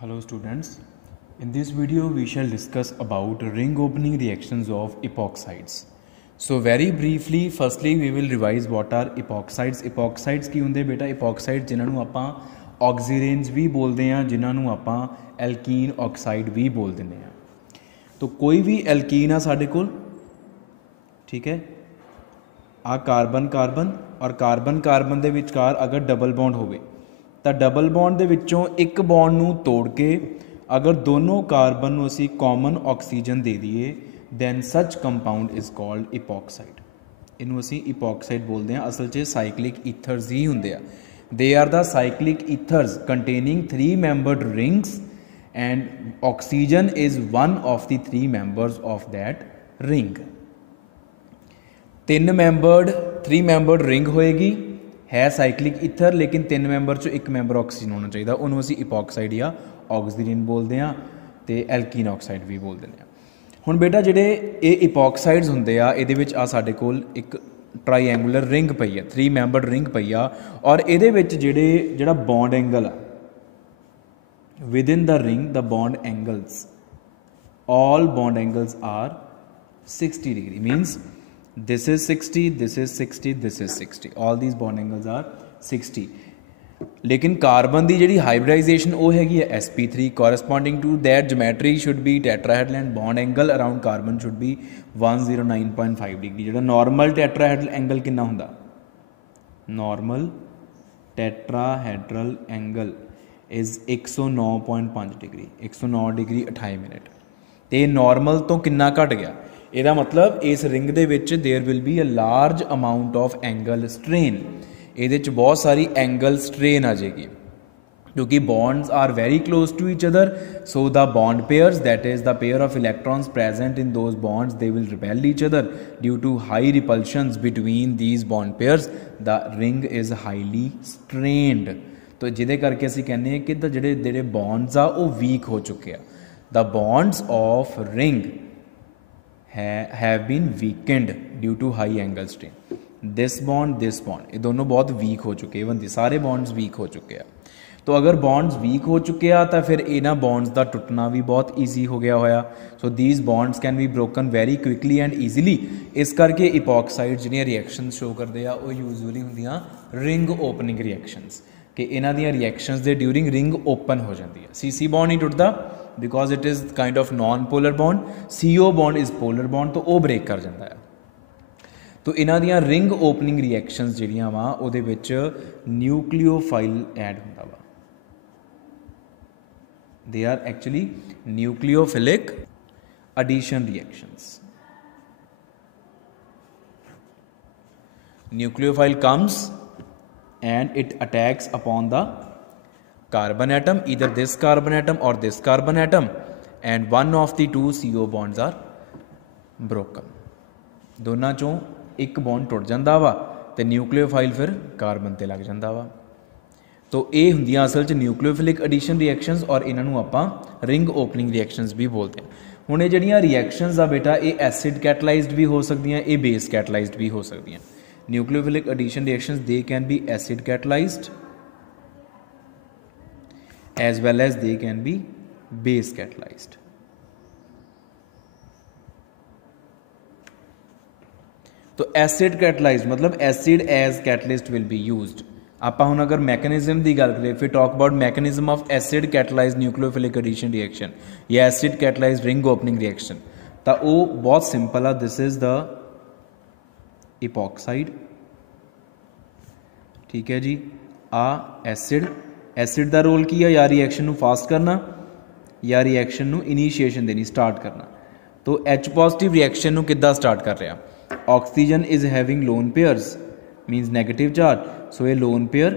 Hello students, in this video we shall discuss about ring opening reactions of epoxides. So very briefly, firstly we will revise what are epoxides. Epoxides की ਹੁੰਦੇ बेटा epoxides जिन्हां ਨੂੰ ਆਪਾਂ ऑक्सीरेंज भी बोलते हैं, जिन्हां ਨੂੰ ਆਪਾਂ एल्कीन ऑक्साइड भी बोल ਦਿੰਦੇ हैं। तो कोई भी एल्कीन आ साडे कोल, ठीक है, आ कार्बन कार्बन और कार्बन कार्बन ਦੇ ਵਿਚਕਾਰ अगर डबल बॉन्ड ਹੋਵੇ ਤਾਂ डबल बॉन्ड ਦੇ ਵਿੱਚੋਂ ਇੱਕ बॉन्ड ਨੂੰ ਤੋੜ ਕੇ अगर दोनों कार्बन ਨੂੰ ਅਸੀਂ कॉमन ऑक्सीजन ਦੇ ਦਈਏ then such compound is called epoxide। ਇਹਨੂੰ ਅਸੀਂ epoxide ਬੋਲਦੇ ਹਾਂ। ਅਸਲ 'ਚ ਸਾਈਕਲਿਕ ਈਥਰਸ ਹੀ ਹੁੰਦੇ ਆ। they are the cyclic ethers containing 3 membered rings and oxygen is one of the 3 members of that ring। 3 membered ring ਹੋਏਗੀ है साइक्लिक ईथर, लेकिन 3 मैंबर चो एक मैंबर ऑक्सीजन होना चाहिए। उन्होंने असी इपॉक्साइड या ऑक्सीजन बोलते हैं तो एल्कीन ऑक्साइड भी बोलते हैं। हुण बेटा जिहड़े ये इपॉक्साइड्स होंदे आ इहदे विच आ साडे कोल एक ट्राईएंगुलर रिंग पई है, 3 मैंबर्ड रिंग पई आ और इहदे विच जिहड़ा बॉन्ड एंगल आ within the ring the bond angles all bond angles are 60 degree means this is 60, this is 60, this is 60, all these bond angles are 60। लेकिन कार्बन की जी हाइब्रिडाइजेशन वो हैगी है sp3 corresponding to that geometry should be tetrahedral and bond angle around carbon should be 109.5 degree. जो normal tetrahedral angle कितना होंदा, normal tetrahedral angle is 109.5 degree, 109 degree 28 minute. तो normal तो कितना घट गया, ਇਹਦਾ मतलब इस रिंग ਦੇ ਵਿੱਚ there will be a large amount of angle strain. ਇਹਦੇ ਚ बहुत सारी एंगल स्ट्रेन आ जाएगी क्योंकि bonds are very close to each other. So the bond pairs that is the pair of electrons present in those bonds they will repel each other due to high repulsions between these bond pairs. The ring is highly strained. तो जिहदे करके ਅਸੀਂ ਕਹਿੰਦੇ ਹਾਂ कि ਜਿਹੜੇ bonds आ वो week हो चुके हैं। The bonds of ring have been weakened due to high angle strain। this bond ये दोनों बहुत वीक हो चुके हैं, इवन सारे बॉन्ड्स वीक हो चुके हैं। तो अगर बॉन्ड्स वीक हो चुके हैं तो फिर इन्हां बॉन्ड्स का टुटना भी बहुत ईजी हो गया होया। So these bonds can be broken very quickly and easily. इस करके इपॉक्साइड जिहड़ियां रिएक्शनस शो करते हैं वो यूजली होंदियां रिंग ओपनिंग रिएक्शनस, कि इन्हां दियां रिएक्शनस दे ड्यूरिंग रिंग ओपन हो जाती है। सी बॉन्ड नहीं टुटता because it is kind of non polar bond, CO bond is polar bond, तो वो ब्रेक कर जाता है। तो इन्हां दियां रिंग ओपनिंग रिएक्शनस जिहड़ियां वा उहदे विच न्यूक्लियोफाइल ऐड हुंदा वा। They are actually nucleophilic addition reactions. Nucleophile comes and it attacks upon the carbon atom, either this carbon atom or this carbon atom, and one of the 2 CO bonds are broken। दोनों चों एक bond टुट जाता वा तो nucleophile फिर carbon ते लग जाता वा। तो ये होंदियां असल च न्यूक्लियोफिलिक एडिशन रिएक्शनस और इन्हों आपां रिंग ओपनिंग रिएक्शनस भी बोलते हैं। हुण ये जिहड़ियां रिएक्शनस आ बेटा ये एसिड कैटलाइज्ड भी हो सकदियां, ये बेस कैटलाइज्ड भी हो सकदियां। Nucleophilic addition reactions they can be acid catalyzed as well as they can be base catalyzed। तो एसिड कैटलाइज्ड मतलब acid as catalyst will be used. आप हुण अगर मैकेनिज्म की गल करें, फिर talk about mechanism of acid catalysed nucleophilic addition reaction या acid catalysed ring opening reaction, तो वो बहुत सिंपल आ। दिस इज द इपॉक्साइड, ठीक है जी। एसिड का रोल की है, या रिएक्शन नू फास्ट करना या रिएक्शन नू इनीशिएशन देनी स्टार्ट करना। तो H पॉजिटिव रिएक्शन नू किद्दां स्टार्ट कर रहा, oxygen is having lone pairs means negative charge. So ये लोन पेयर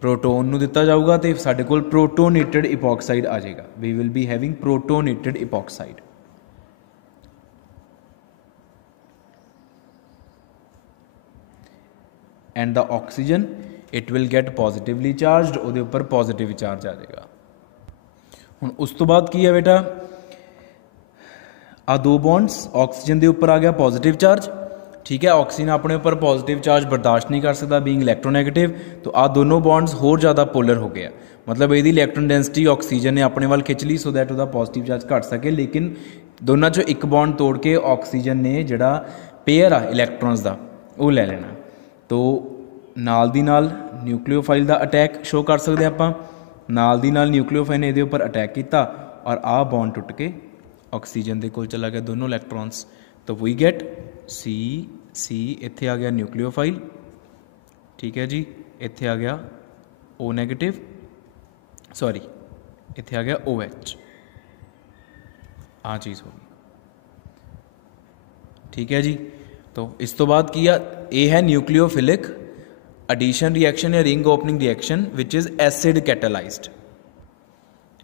प्रोटोन नू दिता जाऊगा तो साडे कोल प्रोटोनेटेड इपॉक्साइड आ जाएगा। We will be having protonated epoxide. And the oxygen it will get positively charged, उहदे उपर पॉजिटिव चार्ज आ जाएगा। हुण उस तो बाद की है बेटा, आ 2 बॉन्ड्स ऑक्सीजन के उपर आ गया पॉजिटिव चार्ज, ठीक है। ऑक्सीजन अपने उपर पॉजिटिव चार्ज बर्दाश्त नहीं कर सकता बीइंग इलैक्ट्रोनैगेटिव, तो आ दोनों बॉन्ड्स होर ज़्यादा पोलर हो गया। मतलब ਇਹਦੀ ਇਲੈਕਟ੍ਰੋਨ ਡੈਂਸਿਟੀ ਆਕਸੀਜਨ ਨੇ ਆਪਣੇ ਵੱਲ ਖਿੱਚ ਲਈ ਸੋ ਦੈਟ ਉਹਦਾ ਪੋਜ਼ਿਟਿਵ ਚਾਰਜ ਘਟ ਸਕੇ, ਲੇਕਿਨ ਦੋਨਾਂ 'ਚੋਂ ਇੱਕ ਬੌਂਡ ਤੋੜ ਕੇ ਆਕਸੀਜਨ ਨੇ ਜਿਹੜਾ ਪੇਅਰ ਆ ਇਲੈਕਟ੍ਰੋਨਸ ਦਾ ਉਹ ਲੈ ਲੈਣਾ। ਤੋ ਨਾਲ ਦੀ ਨਾਲ ਨਿਊਕਲੀਓਫਾਈਲ ਦਾ ਅਟੈਕ ਸ਼ੋ ਕਰ ਸਕਦੇ ਆਪਾਂ, ਨਾਲ ਦੀ ਨਾਲ ਨਿਊਕਲੀਓਫਾਈਲ ਨੇ ਇਹਦੇ ਉੱਪਰ ਅਟੈਕ ਕੀਤਾ ਔਰ ਆਹ ਬੌਂਡ ਟੁੱਟ ਕੇ ਆਕਸੀਜਨ ਦੇ ਕੋਲ ਚਲਾ ਗਿਆ ਦੋਨੋਂ ਇਲੈਕਟ੍ਰੋਨਸ। ਤਾਂ ਵੀ ਗੈਟ ਸੀ ਇੱਥੇ ਆ ਗਿਆ ਨਿਊਕਲੀਓਫਾਈਲ, ਠੀਕ ਹੈ ਜੀ, ਇੱਥੇ ਆ ਗਿਆ O ਨੈਗੇਟਿਵ, ਸੌਰੀ ਇੱਥੇ ਆ ਗਿਆ OH, ਆਹ ਚੀਜ਼ ਹੋ ਗਈ, ਠੀਕ ਹੈ ਜੀ। तो इस तो बाद की ये है न्यूक्लियोफिलिक एडिशन रिएक्शन या ring opening reaction which is acid catalysed.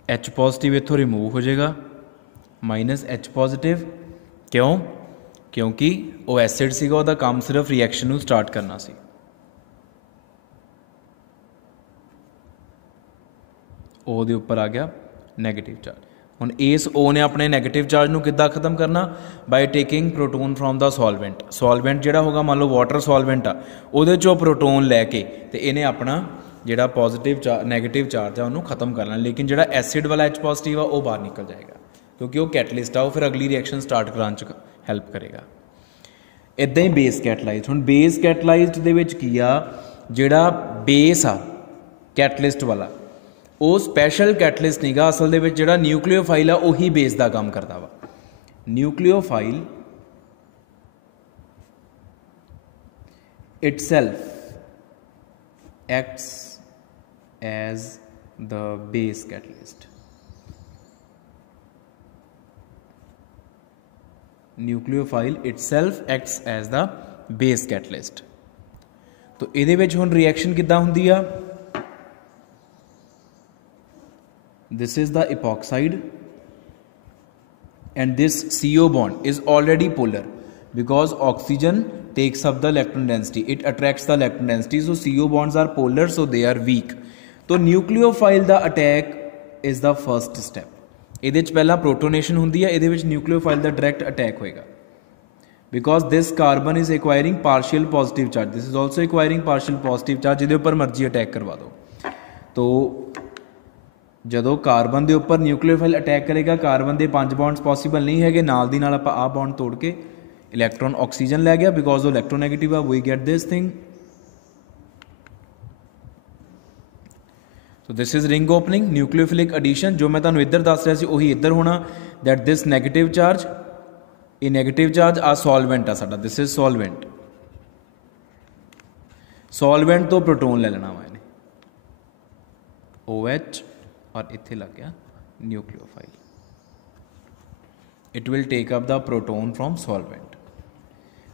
H positive इत्थों रिमूव हो जाएगा, माइनस H पॉजिटिव, क्यों? क्योंकि वो एसिड सीगा, उहदा काम सिर्फ रिएक्शन नूं स्टार्ट करना सी। O दे उपर आ गया नैगेटिव चार्ज। ਹੁਣ ਇਸ O ਨੇ ਆਪਣੇ ਨੈਗੇਟਿਵ ਚਾਰਜ ਨੂੰ ਕਿੱਦਾਂ ਖਤਮ ਕਰਨਾ? ਬਾਈ ਟੇਕਿੰਗ ਪ੍ਰੋਟੋਨ ਫਰੋਮ ਦਾ ਸੋਲਵੈਂਟ। ਸੋਲਵੈਂਟ ਜਿਹੜਾ ਹੋਗਾ, ਮੰਨ ਲਓ ਵਾਟਰ ਸੋਲਵੈਂਟ ਆ, ਉਹਦੇ 'ਚੋਂ ਪ੍ਰੋਟੋਨ ਲੈ ਕੇ ਤੇ ਇਹਨੇ ਆਪਣਾ ਜਿਹੜਾ ਪੋਜ਼ੀਟਿਵ ਨੈਗੇਟਿਵ ਚਾਰਜ ਆ ਉਹਨੂੰ ਖਤਮ ਕਰਨਾ। ਲੇਕਿਨ ਜਿਹੜਾ ਐਸਿਡ ਵਾਲਾ H ਪੋਜ਼ੀਟਿਵ ਆ ਉਹ ਬਾਹਰ ਨਿਕਲ ਜਾਏਗਾ, ਕਿਉਂਕਿ ਉਹ ਕੈਟਲਿਸਟ ਆ, ਉਹ ਫਿਰ ਅਗਲੀ ਰਿਐਕਸ਼ਨ ਸਟਾਰਟ ਕਰਾਉਣ 'ਚ ਹੈਲਪ ਕਰੇਗਾ। ਇੱਦਾਂ ਹੀ ਬੇਸ ਕੈਟਲਾਈਜ਼ਡ। ਹੁਣ ਬੇਸ ਕੈਟਲਾਈਜ਼ਡ ਦੇ ਵਿੱਚ ਕੀ ਆ, ਜਿਹੜਾ ਬੇਸ ਆ ਕੈਟਲਿਸਟ ਵਾਲਾ ਉਹ ਸਪੈਸ਼ਲ ਕੈਟਲਿਸਟ ਨਹੀਂ ਗਾ, ਅਸਲ ਦੇ ਵਿੱਚ ਜਿਹੜਾ ਨਿਊਕਲੀਓਫਾਈਲ ਆ ਉਹੀ ਬੇਸ ਦਾ ਕੰਮ ਕਰਦਾ ਵਾ। ਨਿਊਕਲੀਓਫਾਈਲ ਇਟਸੈਲਫ ਐਕਟਸ ਐਜ਼ ਦ ਬੇਸ ਕੈਟਲਿਸਟ। ਨਿਊਕਲੀਓਫਾਈਲ ਇਟਸੈਲਫ ਐਕਟਸ ਐਜ਼ ਦ ਬੇਸ ਕੈਟਲਿਸਟ। ਤੋ ਇਹਦੇ ਵਿੱਚ ਹੁਣ ਰਿਐਕਸ਼ਨ ਕਿੱਦਾਂ ਹੁੰਦੀ ਆ? This is the epoxide and this CO bond is already polar because oxygen takes up the electron density, it attracts the electron density, so CO bonds are polar, so they are weak. So nucleophile the attack is the first step. ਇਹਦੇ ਵਿੱਚ ਪਹਿਲਾਂ protonation ਹੁੰਦੀ ਹੈ, ਇਹਦੇ ਵਿੱਚ nucleophile ਦਾ direct attack ਹੋਏਗਾ because this carbon is acquiring partial positive charge, this is also acquiring partial positive charge, ਜਿਹਦੇ ਉੱਪਰ ਮਰਜ਼ੀ ਅਟੈਕ ਕਰਵਾ ਦਿਓ। ਤੋ ਜਦੋਂ ਕਾਰਬਨ ਦੇ ਉੱਪਰ ਨਿਊਕਲੀਓਫਾਈਲ ਅਟੈਕ ਕਰੇਗਾ, ਕਾਰਬਨ ਦੇ 5 ਬੌਂਡਸ ਪੋਸੀਬਲ ਨਹੀਂ ਹੈਗੇ, ਨਾਲ ਦੀ ਨਾਲ ਆਪਾਂ ਆਹ ਬੌਂਡ ਤੋੜ ਕੇ ਇਲੈਕਟ੍ਰੋਨ ਆਕਸੀਜਨ ਲੈ ਗਿਆ ਬਿਕੋਜ਼ ਉਹ ਇਲੈਕਟ੍ਰੋਨੈਗੇਟਿਵ ਆ, we get this thing. So this is ring opening nucleophilic addition. ਜੋ ਮੈਂ ਤੁਹਾਨੂੰ ਇੱਧਰ ਦੱਸ ਰਿਹਾ ਸੀ ਉਹੀ ਇੱਧਰ ਹੋਣਾ, ਦੈਟ ਦਿਸ ਨੈਗੇਟਿਵ ਚਾਰਜ, ਇਹ ਨੈਗੇਟਿਵ ਚਾਰਜ ਆ ਸੋਲਵੈਂਟ ਆ ਸਾਡਾ, ਦਿਸ ਇਜ਼ ਸੋਲਵੈਂਟ। ਸੋਲਵੈਂਟ ਤੋਂ ਪ੍ਰੋਟੋਨ ਲੈ ਲੈਣਾ ਵਾ ਇਹਨੇ, OH, और इत्थे लग गया nucleophile, it will take up the proton from solvent.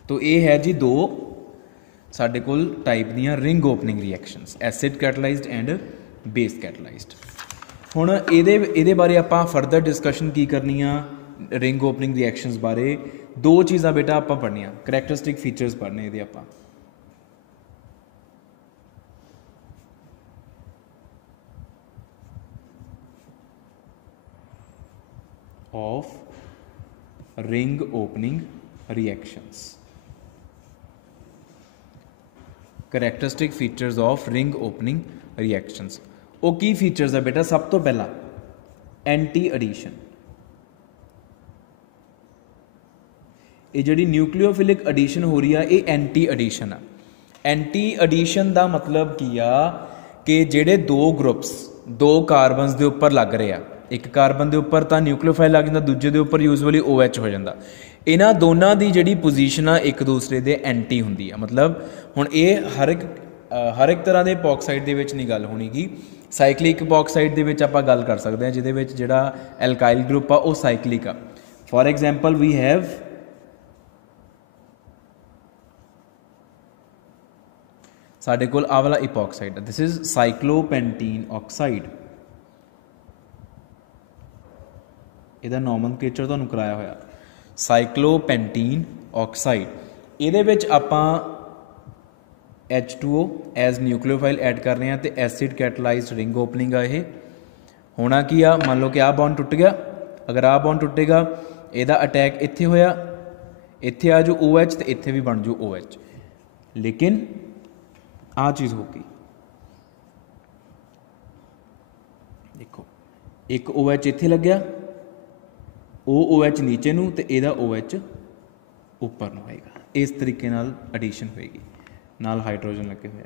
तो ये है जी दो साडे कोल टाइप दियां ring opening reactions, acid catalysed and base catalysed. हुण इहदे बारे आपां फर्दर डिस्कशन की करनी आ रिंग ओपनिंग रिएक्शंस बारे। दो चीज़ां बेटा आपां पढ़नियां, करैक्टरिस्टिक फीचर्स पढ़ने इहदे आपां। of ring opening reactions, characteristic features of ring opening reactions। ਉਹ ਕੀ ਫੀਚਰਸ ਹੈ ਬੇਟਾ? ਸਭ ਤੋਂ ਪਹਿਲਾਂ ਐਂਟੀ ਐਡੀਸ਼ਨ। ਇਹ ਜਿਹੜੀ ਨਿਊਕਲੀਓਫਿਲਿਕ ਐਡੀਸ਼ਨ ਹੋ ਰਹੀ ਆ ਇਹ ਐਂਟੀ ਐਡੀਸ਼ਨ ਆ। ਐਂਟੀ ਐਡੀਸ਼ਨ ਦਾ ਮਤਲਬ ਕੀ ਆ ਕਿ ਜਿਹੜੇ ਦੋ ਗਰੁੱਪਸ ਦੋ ਕਾਰਬਨਸ ਦੇ ਉੱਪਰ ਲੱਗ ਰਹੇ ਆ, ਇੱਕ ਕਾਰਬਨ ਦੇ ਉੱਪਰ ਤਾਂ ਨਿਊਕਲੀਓਫਾਈਲ ਲੱਗ ਜਾਂਦਾ, ਦੂਜੇ ਦੇ ਉੱਪਰ ਯੂਜੂਅਲੀ OH ਹੋ ਜਾਂਦਾ, ਇਹਨਾਂ ਦੋਨਾਂ ਦੀ ਜਿਹੜੀ ਪੋਜੀਸ਼ਨ ਆ ਇੱਕ ਦੂਸਰੇ ਦੇ ਐਂਟੀ ਹੁੰਦੀ ਆ। ਮਤਲਬ ਹੁਣ ਇਹ ਹਰ ਇੱਕ ਤਰ੍ਹਾਂ ਦੇ ਇਪੋਕਸਾਈਡ ਦੇ ਵਿੱਚ ਨਹੀਂ ਗੱਲ ਹੋਣੀ ਗੀ, ਸਾਈਕਲਿਕ ਇਪੋਕਸਾਈਡ ਦੇ ਵਿੱਚ ਆਪਾਂ ਗੱਲ ਕਰ ਸਕਦੇ ਹਾਂ ਜਿਹਦੇ ਵਿੱਚ ਜਿਹੜਾ ਐਲਕਾਈਲ ਗਰੁੱਪ ਆ ਉਹ ਸਾਈਕਲਿਕ ਆ। ਫੋਰ ਐਗਜ਼ਾਮਪਲ ਵੀ ਹੈਵ ਸਾਡੇ ਕੋਲ ਆਹ ਵਾਲਾ ਇਪੋਕਸਾਈਡ ਆ, ਦਿਸ ਇਜ਼ ਸਾਈਕਲੋਪੈਂਟੀਨ ਆਕਸਾਈਡ, ਇਹਦਾ ਨੋਮਨਕਲੇਚਰ ਤੁਹਾਨੂੰ ਕਰਾਇਆ ਹੋਇਆ ਸਾਈਕਲੋਪੈਂਟੀਨ ਆਕਸਾਈਡ। ਇਹਦੇ ਵਿੱਚ ਆਪਾਂ H2O ਐਜ਼ ਨਿਊਕਲੀਓਫਾਈਲ ਐਡ ਕਰ ਰਹੇ ਹਾਂ ਤੇ ਐਸਿਡ ਕੈਟਲਾਈਜ਼ਡ ਰਿੰਗ ਓਪਨਿੰਗ ਆ। ਇਹ ਹੋਣਾ ਕੀ ਆ, ਮੰਨ ਲਓ ਕਿ ਆਹ ਬੌਂਡ ਟੁੱਟ ਗਿਆ, ਅਗਰ ਆਹ ਬੌਂਡ ਟੁੱਟੇਗਾ ਇਹਦਾ ਅਟੈਕ ਇੱਥੇ ਹੋਇਆ, ਇੱਥੇ ਆ ਜੂ OH ਤੇ ਇੱਥੇ ਵੀ ਬਣ ਜੂ OH, ਲੇਕਿਨ ਆਹ ਚੀਜ਼ ਹੋ ਗਈ देखो एक OH इत्थे लग्या, OH नीचे नूं ते इहदा OH उपर नूं होएगा। इस तरीके नाल एडिशन होएगी, नाल हाइड्रोजन लगे हुए।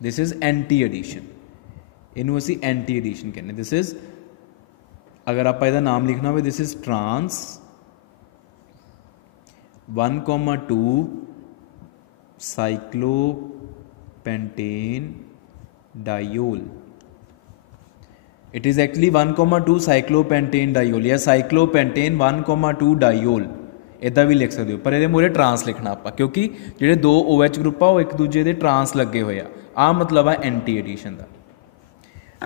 दिस इज़ एंटी एडिशन, इनू असी एंटी एडिशन कहने। दिस इज़, अगर आप इहदा नाम लिखना हो, this is trans 1,2 cyclopentane diol. It is actually 1,2 cyclopentane diol या साइक्लोपेंटेन 1,2 डायोल, इदा भी लिख सकते हो, पर ये मूहरे ट्रांस लिखना आप, क्योंकि जो दो OH ग्रुप आ वो एक दूजे के ट्रांस लगे हुए आ मतलब है एंटी एडिशन का।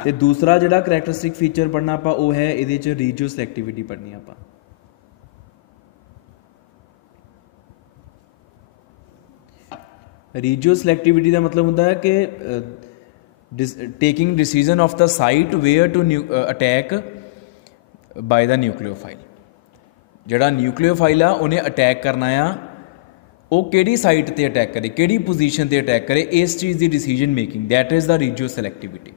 तो दूसरा जो करैक्टरिस्टिक फीचर पढ़ना आप वो है ये रीजियो सिलेक्टिविटी पढ़नी आप। रीजियो सिलेक्टिविटी का मतलब होता है कि taking decision of the site where to attack by the nucleophile. जिहड़ा न्यूक्लियोफाइल आ उन्हें अटैक करना आ, वो किहड़ी साइट ते अटैक करे, किहड़ी पोजीशन ते अटैक करे, इस चीज़ की decision making, that is the regioselectivity.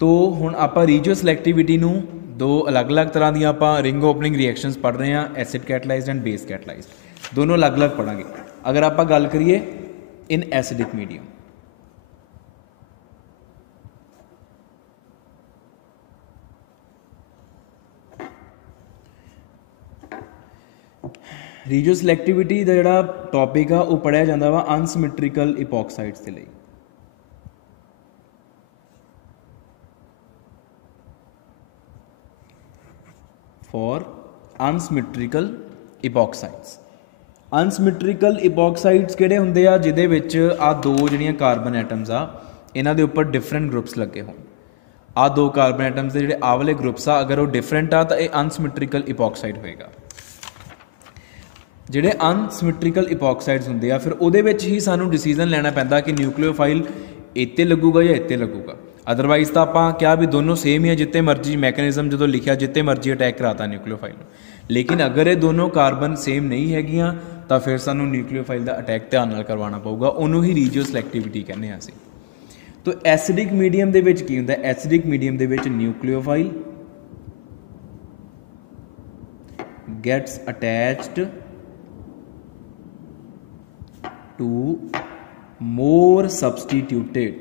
तो हुण आपां रीजियो सिलेक्टिविटी नूं दो अलग अलग तरह दी आपां रिंग ओपनिंग रिएक्शनस पढ़ रहे हैं, acid catalysed and base catalysed, दोनों अलग अलग पढ़ांगे। अगर आपां गल करिए in acidic medium, regio selectivity का जिहड़ा टॉपिक आ वो पढ़िया जाता वा अनसिमेट्रिकल इपॉक्साइड्स के लिए। फॉर अनसिमेट्रिकल इपॉक्साइड्स, अनसिमेट्रिकल इपॉक्साइड्स किहड़े हुंदे आ जिहदे विच आ दो जिहड़ियां कार्बन एटम्स आ इन्हां दे उपर डिफरेंट ग्रुप्स लगे होण। आ दो कार्बन एटम्स दे जिहड़े आ वाले ग्रुप्स आ अगर वो डिफरेंट आ तो यह अनसिमेट्रिकल इपॉक्साइड होएगा। जिहड़े अनसिमेट्रिकल इपॉक्साइड्स हुंदे आ फिर उहदे विच ही सानूं डिसीजन लैना पैंदा कि न्यूक्लियोफाइल इत्ते लगूगा या इत्ते लगूगा। अदरवाइज तो आपां क्या भी दोनों सेम ही है, जिते मर्जी मैकेनिज्म जो लिखा जिते मर्जी अटैक कराता न्यूक्लियोफाइल। लेकिन अगर ये दोनों कार्बन सेम नहीं हैगियां तो फिर सानूं न्यूक्लियोफाइल का अटैक ध्यान नाल करवाना पऊगा, उन्होंने ही रीजियो सिलेक्टिविटी कहने असीं। तो एसिडिक मीडियम दे विच की हुंदा, एसिडिक मीडियम दे विच nucleophile gets attached to more substituted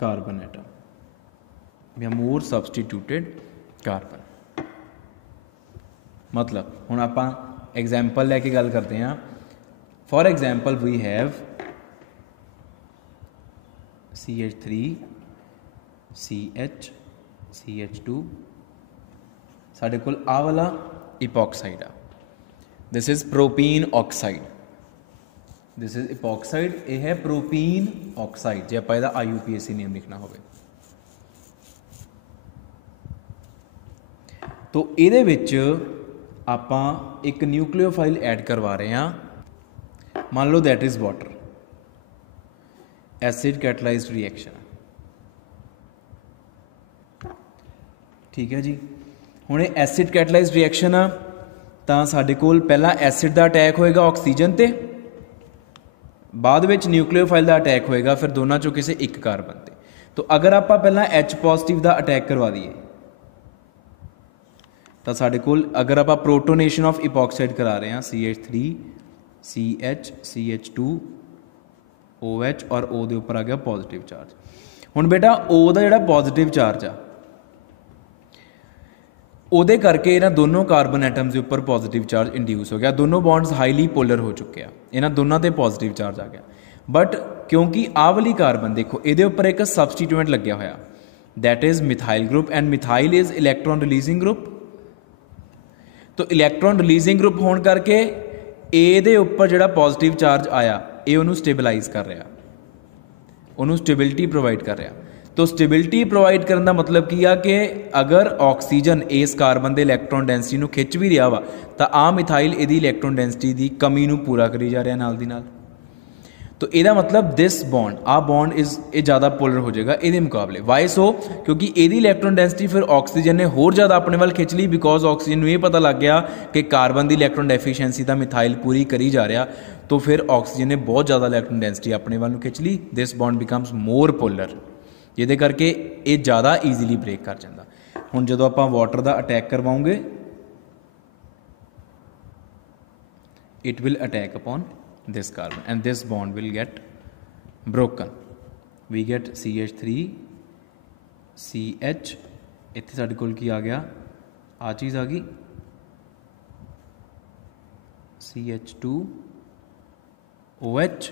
carbon atom or more substituted carbon. मतलब हुण आपां एग्जाम्पल लैके गल करते हैं। For example we have CH3 CH CH2, साडे कोल आ वाला इपॉक्साइड आ, this is propene oxide, this is epoxide, यह है प्रोपीन ऑक्साइड जे आपां इहदा IUPAC नेम लिखना होवे। तो इहदे विच आपां एक न्यूक्लियोफाइल ऐड करवा रहे हैं, मान लो that is water, acid catalysed reaction, ठीक है जी। हुण एसिड कैटलाइज्ड रिएक्शन आ तां साडे कोल पहला एसिड का अटैक होएगा ऑक्सीजन ते, बाद विच न्यूक्लियोफाइल का अटैक होएगा फिर दोनों चों किसी एक कार्बन ते। तो अगर आपां पहला H पॉजिटिव का अटैक करवा दीए तो साडे कोल अगर आपां प्रोटोनेशन ऑफ इपॉक्साइड करा रहे हैं CH3 CH CH2 OH और O दे उपर आ गया पॉजिटिव चार्ज। हुण बेटा O का जिहड़ा पॉजिटिव चार्ज आ ਉਹਦੇ करके इन्हां दोनों कार्बन एटम्स के उपर पॉजिटिव चार्ज इंड्यूस हो गया, दोनों बॉन्ड्स हाईली पोलर हो चुके हैं, इन्हां दोनों ते पॉजिटिव चार्ज आ गया। बट क्योंकि आ वाली कार्बन देखो ये उपर एक सबस्टीट्यूएंट लग्या होया, that is methyl group, and methyl is electron releasing group. तो इलैक्ट्रॉन रिलीजिंग ग्रुप होने करके ये उपर जिहड़ा पॉजिटिव चार्ज आया ये उन्होंने स्टेबलाइज कर रहा, उन्होंने स्टेबिलिटी प्रोवाइड कर रहा। तो स्टेबिलिटी प्रोवाइड करने का मतलब की आ कि अगर ऑक्सीजन इस कार्बन के इलैक्ट्रॉन डेंसिटी को खिंच भी रहा वा तो आ मिथाइल यदी इलैक्ट्रॉन डेंसिटी की कमी को पूरा करी जा रहा नाल दी नाल। तो ਇਹਦਾ मतलब दिस बॉन्ड आ बॉन्ड इज ये ज़्यादा पोलर हो जाएगा ਇਹਦੇ ਮੁਕਾਬਲੇ। Why so? क्योंकि ਇਹਦੀ इलैक्ट्रॉन डेंसिटी फिर ऑक्सीजन ने होर ज़्यादा अपने वाल खिंच ली, बिकॉज ऑक्सीजन ਨੂੰ ਇਹ पता लग गया कि कार्बन की इलैक्ट्रॉन डेफिशिएंसी ਤਾਂ मिथाइल पूरी करी जा रहा, तो फिर ऑक्सीजन ने बहुत ज़्यादा इलैक्ट्रॉन डेंसिटी अपने वाल खिंच ली। This bond becomes more polar, ਜਿਹਦੇ ਕਰਕੇ ਇਹ ज़्यादा ईजीली ब्रेक कर ਜਾਂਦਾ। ਹੁਣ ਜਦੋਂ ਆਪਾਂ वाटर का अटैक करवाओगे, it will attack upon this carbon and this bond will get broken. We get CH3 CH, इत्थे साडे कोल की आ गया, आ चीज़ आ गई CH2 OH,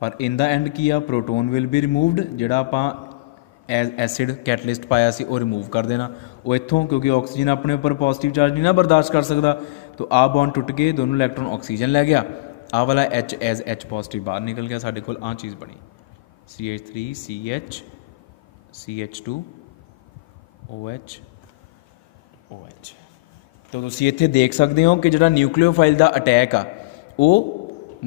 और इन द एंड की आ प्रोटोन विल बी रिमूवड, जिहड़ा आपां एसिड कैटलिस्ट पाया सी वो रिमूव कर देना वो इत्थों, क्योंकि ऑक्सीजन अपने ऊपर पॉजिटिव चार्ज नहीं ना बर्दाश्त कर सकता। तो आ बॉन्ड टुट के दोनों इलैक्ट्रॉन ऑक्सीजन लै गया, आ वाला H एज H पॉजिटिव बाहर निकल गया, साडे कोल आ चीज़ बनी CH3 CH CH2 OH OH। तो तुसीं इत्थे देख सकते हो कि जिहड़ा न्यूक्लियोफाइल का अटैक आ वो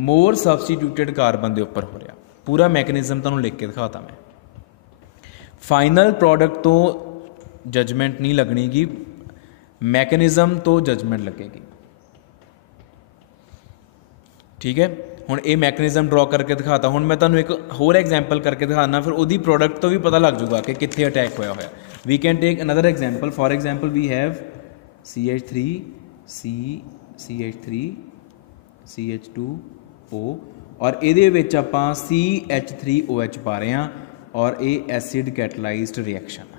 मोर सबसटीट्यूटेड कार्बन के उपर हो रहा। पूरा मैकेनिज्म तुहानूं लिख के दिखाता मैं। फाइनल प्रोडक्ट तो जजमेंट नहीं लगनी गी, मैकेनिज्म तो जजमेंट लगेगी। ठीक है, हुण ये मैकेनिज्म ड्रॉ करके दिखाता। हुण मैं तुहानूं एक होर एग्जाम्पल करके दिखाना, फिर उहदी प्रोडक्ट तो भी पता लग जूगा कि कित्थे अटैक होया होया। We can take another example. For example we have CH3 CH3 CH2O, और ये विच आपां CH3OH पा रहे हैं, और ये एसिड कैटलाइज्ड रिएक्शन।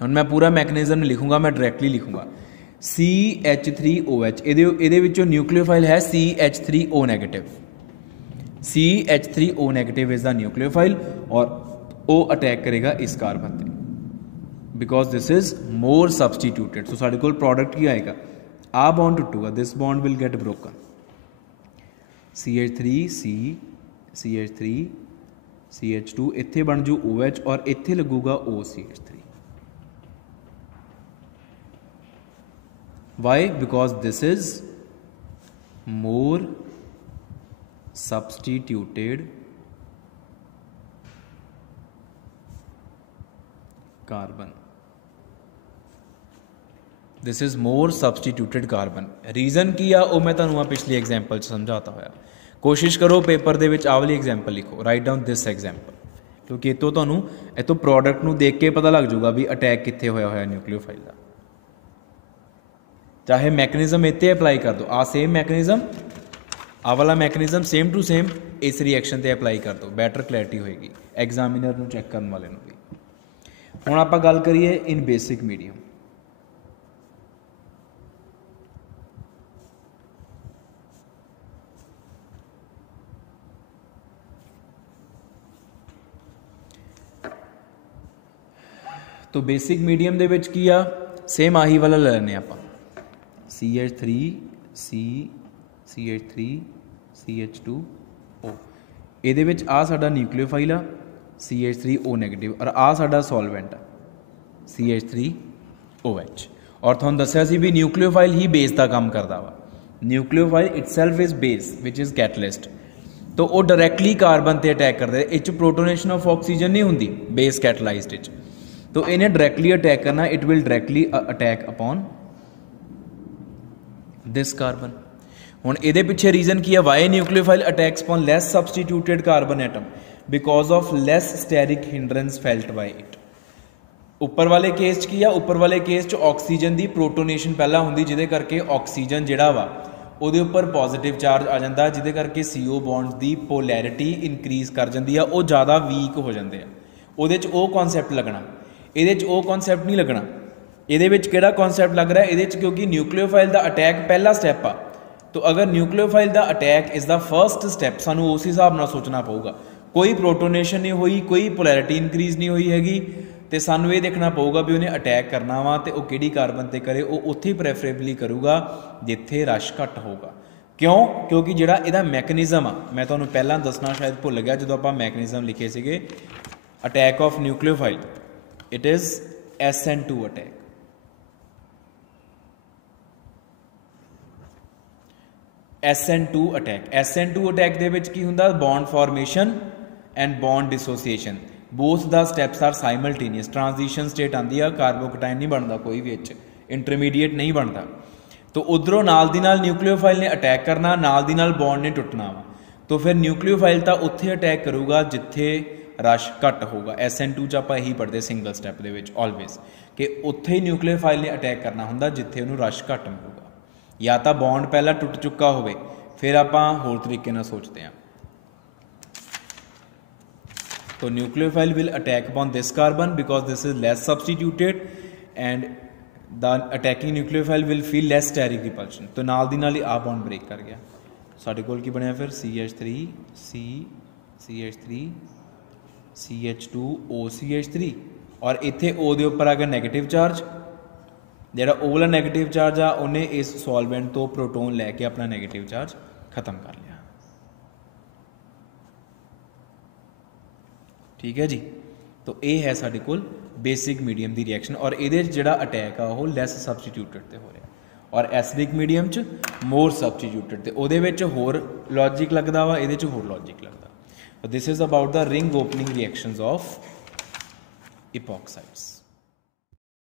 हुण मैं पूरा मैकेनिज्म नहीं लिखूँगा, मैं डायरैक्टली लिखूँगा CH3OH। ये विचों न्यूक्लियोफाइल है CH3O negative, CH3O negative is the nucleophile, और वो अटैक करेगा इस कार्बन पर, because this is more substituted. So साडे कोल प्रोडक्ट की आएगा, आ बॉन्ड टुटूगा, this bond will get broken, CH3C CH3 CH2, इत्थे बन जू OH, और इत्थे लगूगा OCH3। Why? Because this is more substituted carbon. This is more substituted carbon. Reason की आ वो मैं तुहानूं पिछली एग्जाम्पल समझाता होया। कोशिश करो पेपर दे विच आ वाली एग्जाम्पल लिखो, राइट डाउन दिस एग्जाम्पल, क्योंकि इतों तुहानूं इतों प्रोडक्ट नूं देख के पता लग जूगा भी अटैक कित्थे होया होया न्यूक्लियोफाइल का। चाहे मैकेनिज्म इत्ते अप्लाई कर दो, आ सेम मैकेनिज्म, आ वाला मैकेनिज्म सेम टू सेम इस रिएक्शन ते अप्लाई कर दो, बैटर क्लैरिटी होएगी एग्जामिनर नूं चैक करन वाले नूं भी। हुण आपां गल करिए इन बेसिक मीडियम। तो बेसिक मीडियम दे विच की आ, सेम आही वाला ले लैने आपां CH3 CH3 CH2O। ਇਹਦੇ ਵਿੱਚ ਆ ਸਾਡਾ न्यूक्लियोफाइल आ CH3O ਨੈਗੇਟਿव, और आ ਸਾਡਾ सॉल्वेंट आ CH3OH। और ਤੁਹਾਨੂੰ ਦੱਸਿਆ ਸੀ ਵੀ न्यूक्लियोफाइल ही बेस ਦਾ ਕੰਮ ਕਰਦਾ ਵਾ। Nucleophile itself is base which is catalyst, तो वो डायरैक्टली कार्बन ते अटैक करते। इस प्रोटोनेशन ऑफ ऑक्सीजन नहीं होंगी बेस कैटलाइज्ड, तो इन्हें डायरैक्टली अटैक करना, it will directly attack upon this carbon. हुण इहदे पिछे रीजन की है, why nucleophile attacks upon less substituted carbon atom, because of less steric hindrance felt by it. उपर वाले केस च की है, उपर वाले केस च ऑक्सीजन की प्रोटोनेशन पहला होंदी, जिहदे करके ऑक्सीजन जिहड़ा वा ਉਹਦੇ ਉੱਪਰ पॉजिटिव चार्ज आ जाता, जिहदे करके CO बॉन्ड की पोलैरिटी इनक्रीज कर जाती है, वो ज़्यादा वीक हो जाते हैं। ਉਹਦੇ ਚ ਉਹ कॉन्सैप्ट लगना, ਇਹਦੇ ਚ ਉਹ कॉन्सैप्ट नहीं लगना। ਇਹਦੇ ਵਿੱਚ ਕਿਹੜਾ कॉन्सैप्ट लग रहा है ਇਹਦੇ ਚ, क्योंकि न्यूक्लियोफाइल का अटैक पहला स्टैप आ। तो अगर न्यूक्लियोफाइल का attack is the first step, सानू उस हिसाब नाल सोचना पऊगा। कोई प्रोटोनेशन नहीं हुई, कोई पोलैरिटी इनक्रीज नहीं हुई हैगी, तो सानू ये देखना पऊगा भी उन्हें अटैक करना वा, तो वह किहड़ी कार्बन ते करे, वो उत्थे प्रैफरेबली करूगा जिथे रश घट होगा। क्यों? क्योंकि जिहड़ा इहदा मैकेनिज्म आ, मैं तुहानू पहलां दसना शायद भुल गया जो आपां मैकेनिज्म लिखे सीगे attack of nucleophile, it is SN2 attack. SN2 attack. SN2 attack ਦੇ ਵਿੱਚ ਕੀ ਹੁੰਦਾ, bond formation and bond dissociation, both ਦਾ steps are simultaneous. Transition state ਆਉਂਦੀ ਆ, ਕਾਰਬੋਕਟਾਈਨ ਨਹੀਂ ਬਣਦਾ ਕੋਈ ਵੀ ਵਿੱਚ, ਇੰਟਰਮੀਡੀਏਟ नहीं बनता। तो उधरों नाल दी नाल न्यूक्लियोफाइल ने अटैक करना, नाल दी नाल बॉन्ड ने टुटना वा। तो फिर न्यूक्लियोफाइल तो उत्थे अटैक करूगा जिथे रश घट होगा। SN2 च आपां यही पढ़ते single step they which always कि उत्थे ही न्यूक्लियोफाइल ने अटैक करना हुंदा जिथे उहनूं रश घट मिलूगा, या तो बॉन्ड पहला टुट चुका होवे, फिर आपां होर तरीके नाल सोचते हैं। तो nucleophile will attack upon this carbon because this is less substituted and the attacking nucleophile will feel less steric repulsion। तो नाल दी नाल ही आ बॉन्ड ब्रेक कर गया। साडे कोल की बनया फिर CH3 C CH3 CH2 OCH3 और इत्थे O दे उपर आ गया नैगेटिव चार्ज। जिहड़ा O वाला नैगेटिव चार्ज आ उन्हें इस सॉल्वेंट तो प्रोटोन लैके अपना नैगेटिव चार्ज खत्म कर लिया। ठीक है जी। तो ये है साडे कोल बेसिक मीडियम की रिएक्शन और ये जोड़ा अटैक आ वो लैस सबसटीट्यूटेड ते हो रहा, और एसिडिक मीडियम च मोर सबसटीट्यूटेड ते उहदे विच होर लॉजिक लगदा वा, इहदे च होर लॉजिक लगदा। This is about the ring opening reactions of इपॉक्साइड्स।